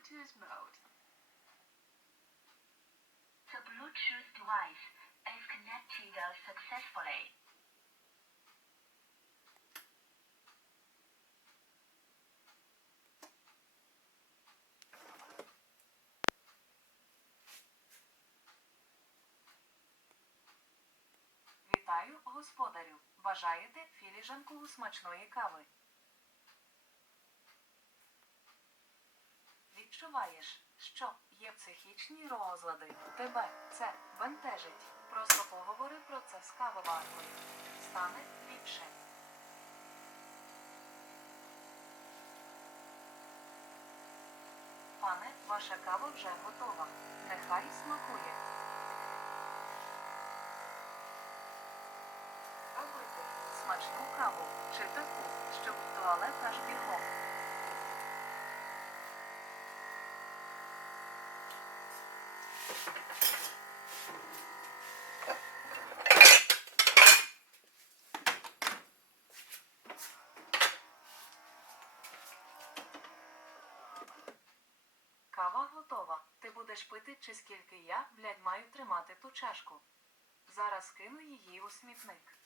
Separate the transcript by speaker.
Speaker 1: Bluetooth mode.
Speaker 2: The Bluetooth device is connected successfully.
Speaker 3: Вітаю, господарю. Бажаєте філіжанку смачної кави? Відчуваєш, що є психічні розлади. Тебе це бентежить. Просто поговори про це з кавоваркою. Стане ліпше. Пане, ваша кава вже готова. Нехай смакує. Пробуйте смачну каву чи таку, щоб туалет аж бігом. Кава готова. Ти будеш пити чи скільки я, блядь, маю тримати ту чашку. Зараз кину її у смітник.